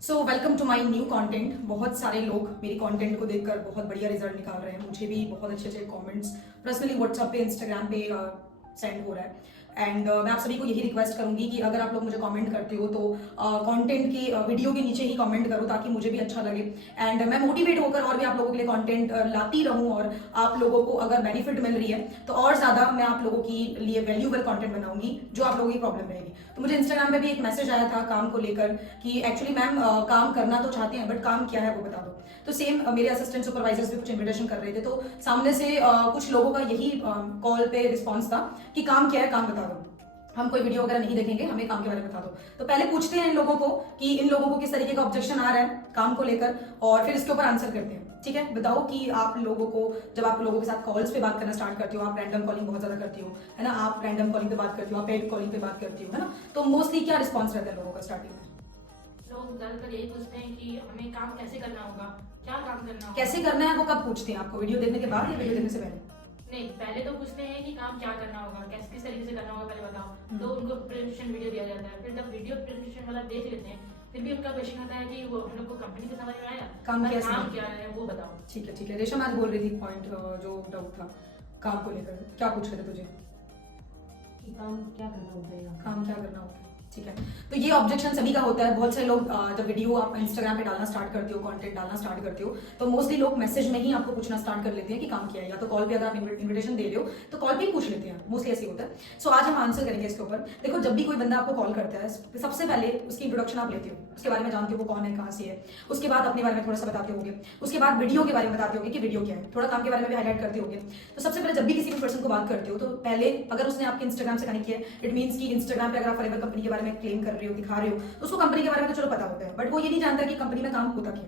So welcome to my new content. बहुत सारे लोग मेरी कंटेंट को देखकर बहुत बढ़िया रिजल्ट निकाल रहे हैं। मुझे भी बहुत अच्छे अच्छे कमेंट्स पर्सनली व्हाट्सएप पे इंस्टाग्राम पे सेंड हो रहा है। एंड मैं आप सभी को यही रिक्वेस्ट करूंगी कि अगर आप लोग मुझे कमेंट करते हो तो कंटेंट की वीडियो के नीचे ही कमेंट करो ताकि मुझे भी अच्छा लगे एंड मैं मोटिवेट होकर और भी आप लोगों के लिए कंटेंट लाती रहूं। और आप लोगों को अगर बेनिफिट मिल रही है तो और ज्यादा मैं आप लोगों के लिए वैल्यूबल कंटेंट बनाऊंगी जो आप लोगों की प्रॉब्लम रहेगी। तो मुझे इंस्टाग्राम पे भी एक मैसेज आया था काम को लेकर कि एक्चुअली मैम काम करना तो चाहते हैं बट काम क्या है वो बता दो। तो सेम मेरे असिस्टेंट सुपरवाइजर्स भी कुछ इन्विटेशन कर रहे थे तो सामने से कुछ लोगों का यही कॉल पे रिस्पॉन्स था कि काम क्या है, काम बता दो, हम कोई वीडियो वगैरह नहीं देखेंगे, हमें काम के बारे में बता दो। तो पहले पूछते हैं इन लोगों को कि इन लोगों को किस तरीके का ऑब्जेक्शन आ रहा है काम को लेकर और फिर इसके ऊपर आंसर करते हैं। ठीक है, बताओ कि आप लोगों को जब आप लोगों के साथ कॉल्स पे बात करना स्टार्ट करती हो, आप रैंडम कॉलिंग बहुत ज्यादा करती हो, है ना, आप रैंडम कॉलिंग पे बात करती हो, आप पेड कॉलिंग पे बात करती हो, है ना, तो मोस्टली क्या रिस्पॉन्स रहता है लोगों का स्टार्टिंग में? लोग ज्यादातर यही पूछते हैं कि हमें काम कैसे करना होगा, क्या काम करना होगा। कैसे करना है वो कब पूछते हैं आपको, वीडियो देखने के बाद या वीडियो देखने से पहले? नहीं, पहले तो पूछते हैं कि काम क्या करना होगा, कैसे किस तरीके से करना होगा पहले बताओ। तो उनको प्रेजेंटेशन वीडियो दिया जाता है, फिर जब वीडियो प्रेजेंटेशन वाला देख लेते हैं फिर भी उनका क्वेश्चन होता है कि वो हम लोग को कंपनी से समझ में आया, काम क्या है वो बताओ। ठीक है ठीक है। रेशम आज बोल रही थी पॉइंट जो डाउट था काम को लेकर, क्या पूछ रहे थे तुझे? कि काम क्या करना होता है, काम क्या करना होता है। ठीक है, तो ये ऑब्जेक्शन सभी का होता है। बहुत से लोग जब वीडियो आप इंस्टाग्राम पे डालना स्टार्ट करते हो, कंटेंट डालना स्टार्ट करते हो, तो मोस्टली लोग मैसेज में ही आपको पूछना स्टार्ट कर लेते हैं कि काम क्या है, या तो कॉल पे अगर आप इन्विटेशन दे रहे हो तो कॉल पे ही पूछ लेते हैं, मोस्टली ऐसे होता है। सो आज हम आंसर करेंगे इसके ऊपर। देखो, जब भी कोई बंदा आपको कॉल करता है सबसे पहले उसकी इंट्रोडक्शन आप लेते हो, उसके बारे में जानते हो वो कौन है, कहाँ से है, उसके बाद अपने बारे में थोड़ा सा बताते होगे, उसके बाद वीडियो के बारे में बताते होगे कि वीडियो क्या है, थोड़ा काम के बारे में भी हाईलाइट करते होगे। तो सबसे पहले जब भी किसी भी पर्सन को बात करते हो तो पहले अगर उसने आपके इंस्टाग्राम से कनेक्ट किया, इट मीन्स कि इंस्टाग्राम पे अगर आप फॉरएवर कंपनी के बारे में क्लेम कर रहे हो, दिखा रहे हो, तो उसको कंपनी के बारे में तो चलो पता होता है बट वो ये नहीं जानता कि कंपनी में काम होता क्या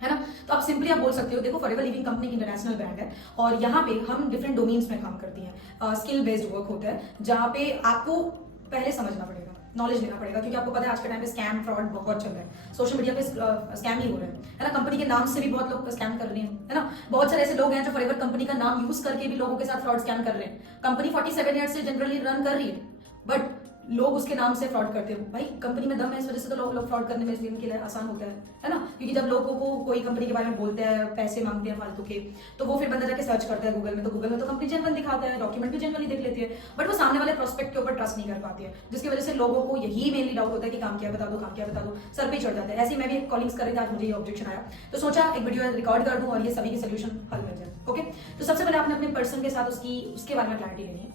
है ना। तो आप सिंपली आप बोल सकते हो, देखो forever living company international brand है और यहाँ पे हम डिफरेंट डोमेन्स में काम करती हैं। स्किल बेस्ड वर्क होता है जहाँ पे आपको पहले समझना पड़ेगा, नॉलेज लेना पड़ेगा, क्योंकि आपको पता है आज के टाइम पे स्कैम फ्रॉड बहुत चल रहा है, सोशल मीडिया पे स्कैम ही हो रहा है ना। कंपनी के नाम से भी बहुत लोग स्कैम कर रहे हैं, है ना। बहुत सारे ऐसे लोग हैं जो फॉरएवर कंपनी का नाम यूज करके भी लोगों के साथ फ्रॉड स्कैम कर रहे हैं। कंपनी 47 ईयर्स से जनरली रन कर रही है बट लोग उसके नाम से फ्रॉड करते हैं। भाई कंपनी में दम है, इस वजह से तो लोग फ्रॉड करने में इसलिए उनके लिए आसान होता है ना। क्योंकि जब लोगों को कोई कंपनी के बारे में बोलते हैं, पैसे मांगते हैं फालतू के, तो वो फिर बंदा जाके सर्च करता है गूगल में, तो गूगल में तो कंपनी जेन्युइन दिखाता है, डॉक्यूमेंट भी जेन्युइनली देख लेते हैं, बट वो सामने वाले प्रोस्पेक्ट के ऊपर ट्रस्ट नहीं कर पाती है, जिसकी वजह से लोगों को यही मेनली डाउट होता है कि काम क्या बता दो, काम क्या बता दो, सर पे चढ़ जाता है। ऐसे मैं भी कॉलिंग्स कर रही थी, आज मुझे ये ऑब्जेक्शन आया तो सोचा एक वीडियो रिकॉर्ड कर दूं और ये सभी के सोल्यूशन हल मिल जाए। ओके, तो सबसे पहले आपने अपने पर्सन के साथ उसके बारे में क्लैरिटी लेनी है,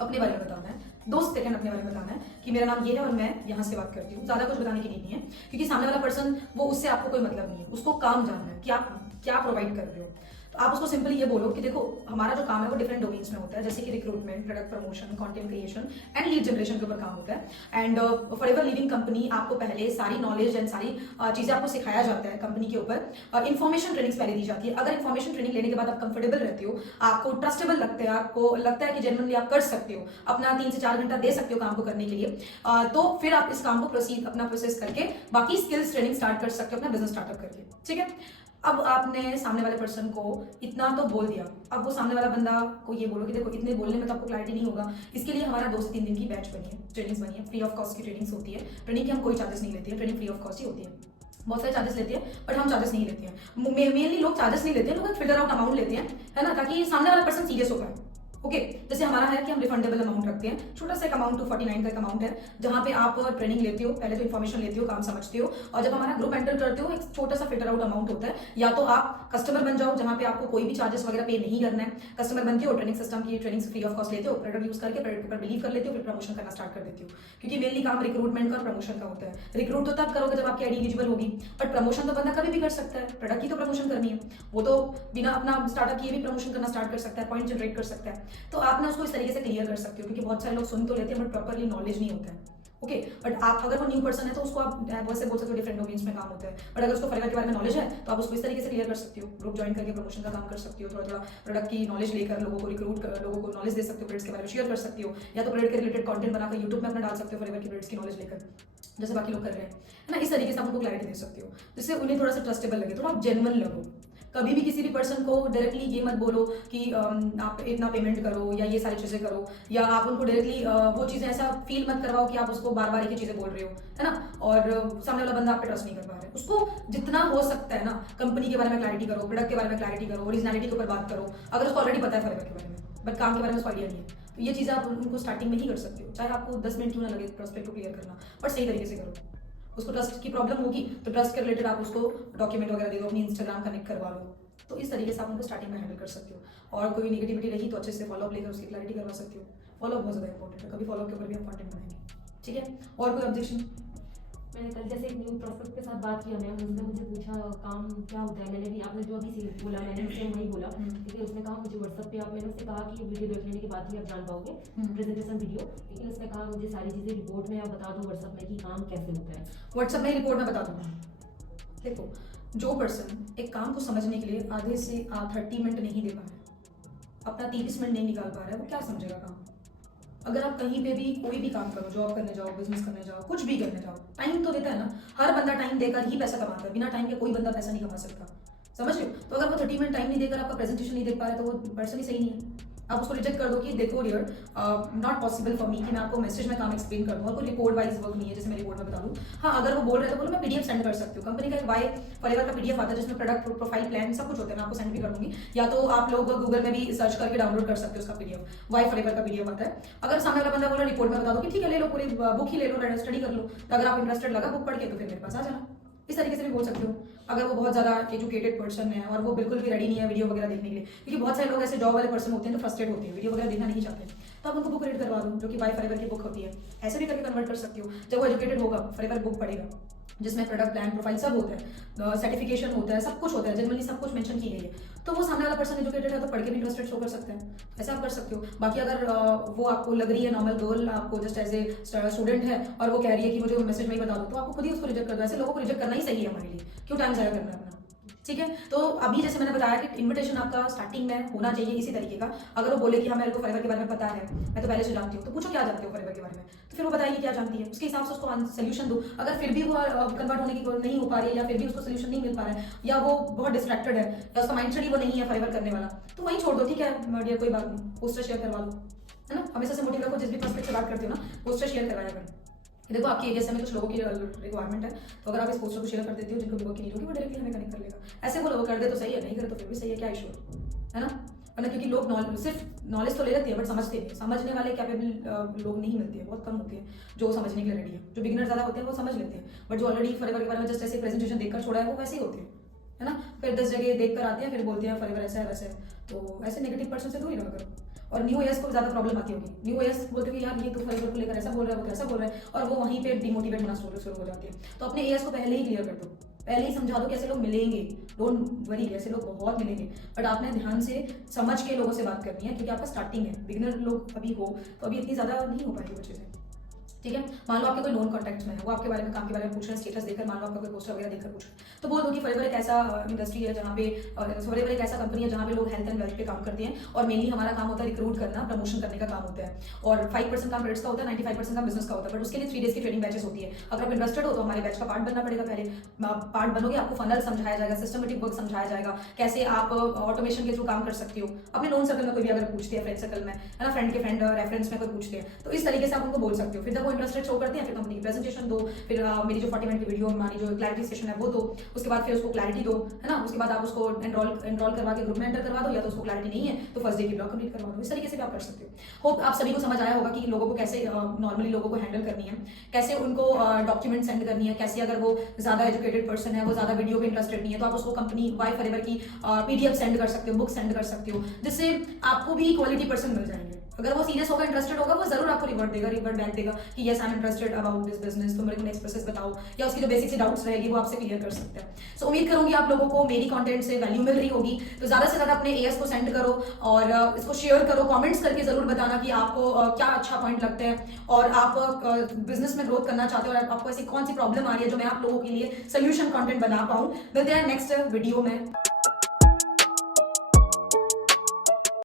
अपने बारे में बताना है, 2 सेकंड अपने बारे में बताना है कि मेरा नाम ये है और मैं यहाँ से बात करती हूँ। ज्यादा कुछ बताने की नीड नहीं है क्योंकि सामने वाला पर्सन वो उससे आपको कोई मतलब नहीं है, उसको काम जानना है कि आप क्या प्रोवाइड कर रहे हो। तो आप उसको सिंपली ये बोलो कि देखो हमारा जो काम है वो डिफरेंट डोमेन्स में होता है, जैसे कि recruitment, product promotion, content creation and lead generation के ऊपर काम होता है। एंड फॉरएवर लिविंग कंपनी आपको पहले सारी नॉलेज एंड सारी चीजें आपको सिखाया जाता है कंपनी के ऊपर। इन्फॉर्मेशन ट्रेनिंग पहले दी जाती है। अगर इन्फॉर्मेशन ट्रेनिंग लेने के बाद आप कंफर्टेबल रहते हो, आपको ट्रस्टेबल लगता है, आपको लगता है कि जेन्युइनली आप कर सकते हो, अपना 3 से 4 घंटा दे सकते हो काम को करने के लिए, तो फिर आप इस काम को अपना प्रोसेस करके बाकी स्किल्स ट्रेनिंग स्टार्ट कर सकते हो अपना बिजनेस स्टार्टअप करके। ठीक है, अब आपने सामने वाले पर्सन को इतना तो बोल दिया, अब वो सामने वाला बंदा को ये बोलो कि देखो इतने बोलने में तो आपको क्लैरिटी नहीं होगा, इसके लिए हमारा 2 से 3 दिन की बैच बनी है, ट्रेनिंग्स बनी है, फ्री ऑफ कॉस्ट की ट्रेनिंग्स होती है। ट्रेनिंग के हम कोई चार्जेस नहीं लेते हैं, ट्रेनिंग फ्री ऑफ कॉस्ट ही होती है। बहुत सारे चार्जेस लेते हैं बट हम चार्जेस नहीं लेते हैं। मेनली लोग चार्जेस नहीं लेते हैं, लोग फिगर आउट अमाउंट लेते हैं, है ना, ताकि सामने वाला पर्सन सीरियस हो पाए। ओके, जैसे हमारा है कि हम रिफंडेबल अमाउंट रखते हैं, छोटा सा एक अमाउंट 249 का एक अमाउंट है जहां पे आप ट्रेनिंग लेते हो, पहले तो इन्फॉर्मेशन लेते हो, काम समझते हो, और जब हमारा ग्रुप एंटर करते हो एक छोटा सा फिटर आउट अमाउंट होता है। या तो आप कस्टमर बन जाओ जहां पे आपको कोई भी चार्जेस वगैरह पे नहीं करना है, कस्टमर बनते हो, ट्रेनिंग सिस्टम की ट्रेनिंग फ्री ऑफ कॉस्ट लेते हो, प्रोडक्ट यूज करके प्रोडक्ट पर बिलीव कर लेते हो, फिर प्रमोशन करना स्टार्ट कर देते हो। क्योंकि मेनली काम रिक्रूटमेंट का और प्रमोशन का होता है। रिक्रूट तो तब करोगे जब आपकी आईडी एलिजिबल होगी, बट प्रमोशन तो बंदा कभी भी कर सकता है, प्रोडक्ट की तो प्रमोशन करनी है, वो तो बिना अपना स्टार्टअप किए भी प्रमोशन करना स्टार्ट कर सकता है, पॉइंट जनरेट कर सकता है। तो आपने उसको तरीके से क्लियर कर सकते हो, क्योंकि बहुत सारे लोग सुन तो लेते हैं बट प्रॉपरली नॉलेज नहीं होता है। ओके, बट आप अगर वो न्यू पर्सन है तो उसको आप वैसे बोल सकते हो डिफरेंट डोमेन्स में काम होता है, बट अगर उसको फॉरएवर के बारे में नॉलेज है तो आप उसको इस तरीके से क्लियर कर सकते हो, ग्रुप ज्वाइन करके प्रमोशन का काम कर सकते हो, थोड़ा थोड़ा प्रोडक्ट की नॉलेज लेकर लोगों को रिक्रूट कर, लोगों को नॉलेज दे सकते हो, प्रोडक्ट्स के बारे में शेयर कर सकते हो, या तो प्रोडक्ट के रिलेटेड कंटेंट बनाकर यूट्यूब में अपना डाल सकते हो फॉरएवर की प्रोडक्ट्स की नॉलेज लेकर, जैसे बाकी लोग कर रहे हैं, है ना। इस तरीके से आप उनको क्लैरिटी दे सकते हो जिससे उन्हें थोड़ा सा ट्रस्टेबल लगे, थोड़ा आप जेन्युइन लगो। कभी भी किसी भी पर्सन को डायरेक्टली ये मत बोलो कि आप इतना पेमेंट करो या ये सारी चीज़ें करो, या आप उनको डायरेक्टली वो चीज़ें ऐसा फील मत करवाओ कि आप उसको बार बार एक ही चीज़ें बोल रहे हो, है ना, और सामने वाला बंदा आप पे ट्रस्ट नहीं कर पा रहा है। उसको जितना हो सकता है ना कंपनी के बारे में क्लैरिटी करो, प्रोडक्ट के बारे में क्लैरिटी करो, ओरिजिनलिटी के ऊपर बात करो, अगर उसको ऑलरेडी पता है फॉरएवर के बारे में, बट काम के बारे में उसको आइडिया नहीं है, तो ये चीज़ें आप उनको स्टार्टिंग में ही कर सकते हो, चाहे आपको 10 मिनट क्यों ना लगे प्रोस्पेक्ट को क्लियर करना, पर सही तरीके से करो। उसको ट्रस्ट की प्रॉब्लम होगी तो ट्रस्ट के रिलेटेड आप उसको डॉक्यूमेंट वगैरह दे दो, अपनी इंस्टाग्राम कनेक्ट करवा लो, तो इस तरीके से आप उनको स्टार्टिंग में हैंडल कर सकते हो। और कोई नेगेटिविटी रही तो अच्छे से फॉलोअप लेकर उसकी क्लैरिटी करवा सकते हो। फॉलोअप बहुत ज़्यादा इंपॉर्टेंट है, कभी फॉलोअप के ऊपर भी आप कंटेंट बनाएंगे, ठीक है। और कोई ऑब्जेक्शन? मैंने कल जैसे एक न्यू प्रोस्पेक्ट के साथ बात की, हमने उसने मुझे पूछा काम क्या होता है, मैंने भी आपने जो अभी बोला मैंने उससे वही बोला, ठीक है। उसने कहा मुझे व्हाट्सएप पे आप, मैंने उससे कहा कि वीडियो देख लेने के बाद ही आप जान पाओगे प्रेजेंटेशन वीडियो, लेकिन उसने कहा मुझे सारी चीज़ें रिपोर्ट में आप बता दो व्हाट्सएप में कि काम कैसे होता है। व्हाट्सएप में रिपोर्ट में बता दूंगा। देखो, जो पर्सन एक काम को समझने के लिए आधे से 30 मिनट नहीं दे पा रहा है, अपना 30 मिनट नहीं निकाल पा रहा है, वो क्या समझेगा काम? अगर आप कहीं पे भी कोई भी काम करो, जॉब करने जाओ, बिजनेस करने जाओ, कुछ भी करने जाओ, टाइम तो देता है ना। हर बंदा टाइम देकर ही पैसा कमाता है, बिना टाइम के कोई बंदा पैसा नहीं कमा सकता, समझ रहे हो। तो अगर वो 30 मिनट टाइम नहीं देकर आपका प्रेजेंटेशन नहीं दे पा रहा है तो वो पर्सन ही सही नहीं है। आप उसको रिजेक्ट कर दो कि देखो dear, not possible for me कि मैं आपको मैसेज में काम एक्सप्लेन कर दूँ, और कोई रिपोर्ट वाइज वर्क नहीं है जैसे मैं रिपोर्ट में बता दूँ। हाँ, अगर वो बोल रहे हैं तो बोलो मैं पीडीएफ सेंड कर सकती हूँ। कंपनी का वाई फॉरएवर का पीडीएफ आता है जिसमें प्रोडक्ट प्रोफाइल प्लान सब कुछ होता है, मैं आपको सेंड भी कर दूंगी, या तो आप लोग गूगल में भी सर्च करके डाउनलोड कर सकते हो उसका पीडीएफ। वाई फॉरएवर का पीडीएफ आता है। अगर सामने वाला बंदा बोला रिपोर्ट में बता दो कि ठीक है ले लो, पूरी बुक ही ले लो, स्टडी कर लो, तो अगर आप इंटरेस्टेड लगा बुक पढ़ के तो फिर मेरे पास आ जाना। इस तरीके से भी बोल सकते हो। अगर वो बहुत ज़्यादा एजुकेटेड पर्सन है और वो बिल्कुल भी रेडी नहीं है वीडियो वगैरह देखने के लिए, क्योंकि बहुत सारे लोग ऐसे जॉब वाले पर्सन होते हैं तो फ्रस्ट्रेट होते हैं, वीडियो वगैरह देखना नहीं चाहते, तो आप उनको बुक रीड करवा दो जो कि बाय फॉरएवर की बुक होती है। ऐसे भी करके कन्वर्ट कर सकते हो। जब वो एजुकेटेड होगा फॉरएवर बुक पढ़ेगा जिसमें प्रोडक्ट प्लान प्रोफाइल सब होता है, सर्टिफिकेशन होता है, सब कुछ होता है, जनरली सब कुछ मेंशन की गई है, तो वो सामने वाला पर्सन एजुकेटेड है तो पढ़ के भी इंटरेस्टेड शो कर सकते हैं। ऐसा आप कर सकते हो। बाकी अगर वो आपको लग रही है नॉर्मल गर्ल, आपको जस्ट एज ए स्टूडेंट है और वो कह रही है कि मुझे मैसेज में ही बता दो, तो आपको खुद ही उसको रिजेक्ट कर दो। ऐसे लोगों को रिजेक्ट करना ही सही है हमारे लिए, क्यों टाइम जाया करना है अपना, ठीक है। तो अभी जैसे मैंने बताया कि इन्विटेशन आपका स्टार्टिंग में होना चाहिए इसी तरीके का। अगर वो बोले कि हाँ मेरे को फॉरएवर के बारे में पता है, मैं तो पहले से जानती हूँ, तो पूछो क्या जानते हो फॉरएवर के बारे में, तो फिर वो बताएगी क्या जानती है, उसके हिसाब से उसको सोल्यूशन दो। अगर फिर भी वो कन्वर्ट होने की नहीं हो पा रही है, या फिर भी उसको सोल्यूशन नहीं मिल पा रहा है, या वो बहुत डिस्ट्रैक्टेड है, या उसका माइंड सेट ही वो नहीं है फॉरएवर करने वाला, तो वहीं छोड़ दो, ठीक है डियर कोई बात नहीं, पोस्टर शेयर करवा दो, है ना। हमेशा से मोटिव रखो, जिस भी पर्सपेक्टिव से बात करते हो ना, पोस्टर शेयर करवाया करो। देखो आपके एरिया में कुछ लोगों की रिक्वायरमेंट है, तो अगर आप इस पोस्टर को शेयर कर देती हो जिनको लोगों की नीड होगी, वो डायरेक्टली हमें कनेक्ट कर लेगा। ऐसे बोलो कर दे तो सही है, नहीं करे तो फिर भी सही है, क्या इशू है ना। वरना क्योंकि लोग सिर्फ नॉलेज तो ले लेते हैं बट समझते नहीं, समझने वाले कैपेबल लोग नहीं मिलते हैं, बहुत कम होते हैं जो समझने के लिए रेडी है। जो बिगिनर ज़्यादा होते हैं वो समझ लेते हैं, बट जो ऑलरेडी फॉरएवर के बारे में जस्ट ऐसे प्रेजेंटेशन देखकर छोड़ा है वो वैसे ही होते हैं, है ना। फिर 10 जगह देख कर आते हैं, फिर बोलते हैं फॉरएवर ऐसा है वैसे है, तो ऐसे नेगेटिव पर्सन से दूर ही रहा करो। और न्यू एस को ज़्यादा प्रॉब्लम आती होगी, न्यू एस बोलते हैं यार ये तो फॉरएवर को लेकर ऐसा बोल रहा है, वो तो ऐसा बोल रहा है, और वो वहीं पे डिमोटिवेट होना शुरू हो जाती है। तो अपने एएस को पहले ही क्लियर कर दो, पहले ही समझा दो कि ऐसे लोग मिलेंगे, डोंट वरी, ऐसे लोग बहुत मिलेंगे, बट आपने ध्यान से समझ के लोगों से बात करनी है, क्योंकि आपका स्टार्टिंग है, बिगिनर लोग अभी हो तो अभी इतनी ज़्यादा नहीं हो पाएगी वो चीज़ें, ठीक है। मान लो आपके कोई नॉन कॉन्टैक्ट में है, वो आपके बारे में काम के बारे में पूछ रहे हैं, स्टेटस देखकर, मान लो आपका कोई पोस्टर वगैरह देखकर पूछ, तो बोल दो कि फॉरएवर एक ऐसा इंडस्ट्री है जहाँ पे, फॉरएवर एक ऐसा कंपनी है जहाँ पे लोग हेल्थ एंड वेल्थ पे काम करते हैं, और मेनली हमारा काम होता है रिक्रूट करना, प्रमोशन करने का काम होता है, और 5% काम प्रोडक्ट्स का होता है, 95% काम बिजनेस का होता है, बट उसके लिए 3 डेज की ट्रेनिंग बैचेस होती है। अगर आप इंटरेस्टेड हो तो हमारे बैच का पार्ट बनना पड़ेगा। पहले पार्ट बनोगे, आपको फनल समझाया जाएगा, सिस्टमेटिक वर्क समझाया जाएगा, कैसे आप ऑटोमेशन के थ्रू काम कर सकते हो। अपने नोन सर्कल में कोई भी अगर पूछते हैं, फ्रेंड सर्कल में, है ना, फ्रेंड के फ्रेंड रेफरेंस में कोई पूछते हैं, तो इस तरीके से आप उनको बोल सकते हो। फिर जब वो इंटरेस्टेड शो करते हैं, कंपनी की प्रेजेंटेशन दो, फिर मेरी जो 40 मिनट की वीडियो, हमारी जो क्लैरिटी सेशन है वो दो, उसके बाद फिर उसको क्लैरिटी दो, है ना। उसके बाद आप उसको एनरोल करवा के ग्रुप में एंटर करवा दो, या तो उसको क्लैरिटी नहीं है तो फर्स्ट डे की ब्लॉक कंप्लीट करवा दो। इस तरीके से भी आप कर सकते हो। होप आप सभी को समझ आया होगा कि लोगों को कैसे नॉर्मली लोगों को हैंडल करनी है, कैसे उनको डॉक्यूमेंट सेंड करनी है, कैसे अगर वो ज्यादा एजुकेटेड पर्सन है, वो ज्यादा वीडियो पे इंटरेस्टेड नहीं है, तो आप उसको कंपनी वाई फॉरएवर की पीडीएफ सेंड कर सकते हो, बुक सेंड कर सकते हो, जिससे आपको भी क्वालिटी पर्सन मिल जाएंगे। अगर वो सीरियस होगा, इंटरेस्टेड होगा, वो जरूर आपको रिवर्ट बैक देगा कि yes I am interested about this business, तो मेरे को नेक्स्ट प्रोसेस बताओ, या उसकी जो बेसिक सी डाउट्स रहेगी वो आपसे क्लियर कर सकते हैं। सो उम्मीद करूंगी आप लोगों को मेरी कंटेंट से वैल्यू मिल रही होगी। तो ज्यादा से ज्यादा अपने एएस को सेंड करो और इसको शेयर करो, कमेंट्स करके जरूर बताना कि आपको क्या अच्छा पॉइंट लगता है, और आप बिजनेस में ग्रोथ करना चाहते हो, और आपको ऐसी कौन सी प्रॉब्लम आ रही है जो मैं आप लोगों के लिए सोल्यूशन कंटेंट बना पाऊं। मिलते हैं नेक्स्ट वीडियो में।